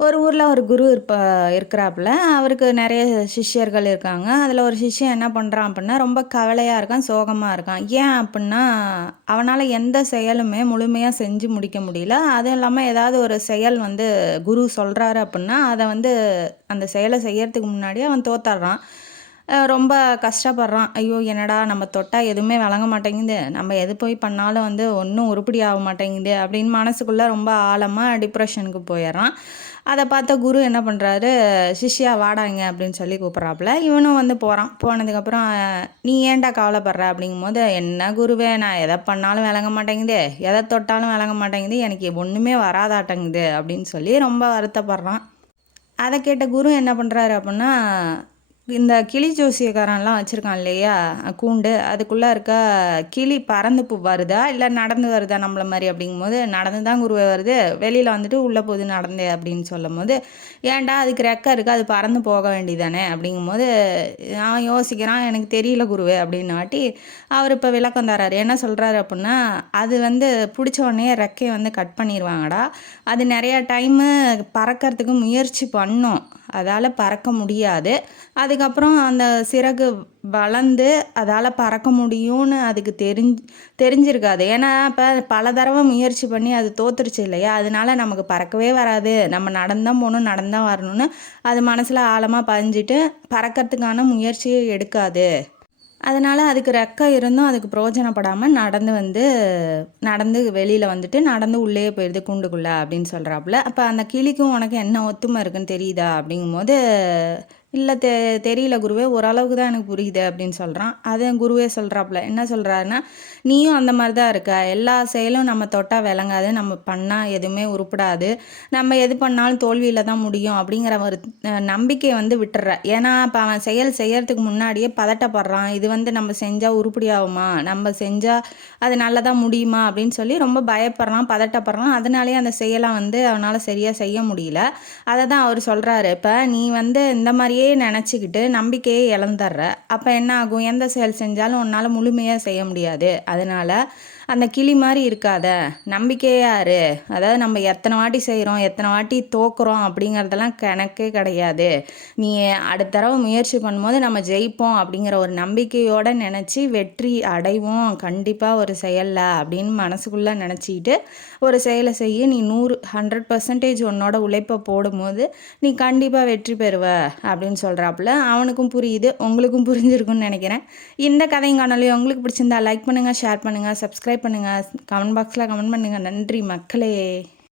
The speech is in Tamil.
ஒரு ஊர்ல ஒரு குரு இருக்கிறாப்புல. அவருக்கு நெறைய சிஷ்யர்கள் இருக்காங்க. அதுல ஒரு சிஷ்யன் என்ன பண்றான் அப்புட்ன்னா, ரொம்ப கவலையா இருக்கான், சோகமா இருக்கான். ஏன் அப்புட்ன்னா, அவனால எந்த செயலுமே முழுமையா செஞ்சு முடிக்க முடியல. அதுவும் இல்லாம ஏதாவது ஒரு செயல் வந்து குரு சொல்றாரு அப்புட்ன்னா, அத வந்து அந்த செயல செய்யறதுக்கு முன்னாடியே அவன் தோத்தர்றான். ரொம்ப கஷ்டப்படுறான். ஐயோ! என்னடா நம்ம தொட்டா எதுவுமே விளங்க மாட்டேங்குது. நம்ம எது போய் பண்ணாலும் வந்து ஒண்ணும் உருப்படி ஆக மாட்டேங்குது அப்படின்னு மனசுக்குள்ள ரொம்ப ஆழமா டிப்ரஷனுக்கு போயிர்றான். அத பார்த்த குரு என்ன பண்றாரு, "சிஷ்யா வாடா இங்க" அப்படின்னு சொல்லி கூப்பிட்றாப்புல. இவனும் வந்து போறான். போனதுக்கப்புறம், "நீ ஏன்டா கவலைப்படுற?" அப்படிங்கும்போது, "என்ன குருவே நான் எத பண்ணாலும் விளங்க மாட்டேங்குது. எத தொட்டாலும் விளங்க மாட்டேங்குது. எனக்கு ஒண்ணுமே வராதாட்டங்குது" அப்படின்னு சொல்லி ரொம்ப வருத்தப்படுறான். அத கேட்ட குரு என்ன பண்றாரு அப்புட்ன்னா, இந்த கிளி ஜோசியக்காரன்லாம் வச்சிருக்கான் இல்லையா? கூண்டு. அதுக்குள்ள இருக்க கிளி பறந்து வருதா? இல்ல நடந்து வருதா நம்மள மாரி? அப்படிங்கும்போது, "நடந்து தான் குருவே வருது. வெளியில வந்துட்டு உள்ள போகுது நடந்தே" அப்படின்னு சொல்லும்போது, "ஏன்டா அதுக்கு ரெக்க இருக்கு. அது பறந்து போக வேண்டியதானே?" அப்படிங்கும்போது, அவன் யோசிக்கிறான். "எனக்கு தெரியல குருவே" அப்படின்னாட்டி, அவரு இப்ப விளக்கம் தராரு. என்ன சொல்றாரு அப்புட்ன்னா, "அது வந்து புடிச்ச உடனேயே ரெக்கைய வந்து கட் பண்ணிருவாங்கடா. அது நெறைய டைமு பறக்கறதுக்கு முயற்சி பண்ணும். அதால பறக்க முடியாது. அதுக்கப்புறம் அந்த சிறகு வளர்ந்து அதால பறக்க முடியும்னு அதுக்கு தெரிஞ்சிருக்காது. ஏன்னா, இப்ப பல தடவ முயற்சி பண்ணி அது தோத்துருச்சு இல்லையா? அதனால நமக்கு பறக்கவே வராது. நம்ம நடந்து தான் போணும், நடந்து தான் வரணும்னு அது மனசுல ஆழமா பதிஞ்சுட்டு, பறக்கறதுக்கான முயற்சியே எடுக்காது. அதனால அதுக்கு ரெக்கை இருந்தும் அதுக்கு பிரயோஜனப்படாம நடந்து வெளியில வந்துட்டு, நடந்து உள்ளேயே போயிருது கூண்டுக்குள்ள அப்படின்னு சொல்றாப்புல. அப்ப அந்த கிளிக்கும் உனக்கும் என்ன ஒத்துமை இருக்குன்னு தெரியுதா? அப்படிங்கும்போது, இல்ல தெரியல குருவே. ஓரளவுக்கு தான் எனக்கு புரியுது அப்படின்னு சொல்றான். அத குருவே சொல்றாப்புல. என்ன சொல்றாருன்னா, நீயும் அந்த மாரி தான் இருக்க. எல்லா செயலும் நம்ம தொட்டா விளங்காது. நம்ம பண்ணா எதுவுமே உருப்படாது. நம்ம எது பண்ணாலும் தோல்வியில தான் முடியும் அப்படிங்கிற ஒரு நம்பிக்கைய வந்து விட்டுர்ற. ஏன்னா, இப்ப அவன் செயல் செய்யறதுக்கு முன்னாடியே பதட்டப்படுறான். இது வந்து நம்ம செஞ்சா உருப்படியாகுமா? நம்ம செஞ்சா அது நல்லதா முடியுமா? அப்படின்னு சொல்லி ரொம்ப பயப்படுறான், பதட்டப்படுறான். அதனாலேயே அந்த செயல வந்து அவனால சரியா செய்ய முடியல. அத தான் அவரு சொல்றாரு. இப்ப நீ வந்து இந்த மாரியே நெனச்சுக்கிட்டு நம்பிக்கையே இழந்தர்ற. அப்ப என்ன ஆகும்? எந்த செயல் செஞ்சாலும் உன்னால முழுமையா செய்ய முடியாது. அதனால அந்த கிளி மாரி இருக்காத. நம்பிக்கையா இரு. அதாவது நம்ம எத்தன வாட்டி செய்றோம், எத்தன வாட்டி தோக்குறோம் அப்படிங்கிறதெல்லாம் கணக்கே கிடையாது. நீ அடுத்த தடவ முயற்சி பண்ணும்போது நம்ம ஜெயிப்போம் அப்படிங்கிற ஒரு நம்பிக்கையோட நெனச்சு வெற்றி அடைவோம் கண்டிப்பா ஒரு செயல்ல அப்படின்னு மனசுக்குள்ள நெனச்சுக்கிட்டு ஒரு செயல செய்யி. நீ 100% உன்னோட உழைப்ப போடும்போது, நீ கண்டிப்பா வெற்றி பெறுவ அப்படின்னு சொல்றாப்புல. அவனுக்கும் புரியுது. உங்களுக்கும் புரிஞ்சிருக்கும்னு நெனைக்கிறேன். இந்த கதையும் காணொளியும் உங்களுக்கு பிடிச்சிருந்தா லைக் பண்ணுங்க, ஷேர் பண்ணுங்க, சப்ஸ்கிரைப் பண்ணுங்க, கமெண்ட் பாக்ஸ்ல கமெண்ட் பண்ணுங்க. நன்றி மக்களே!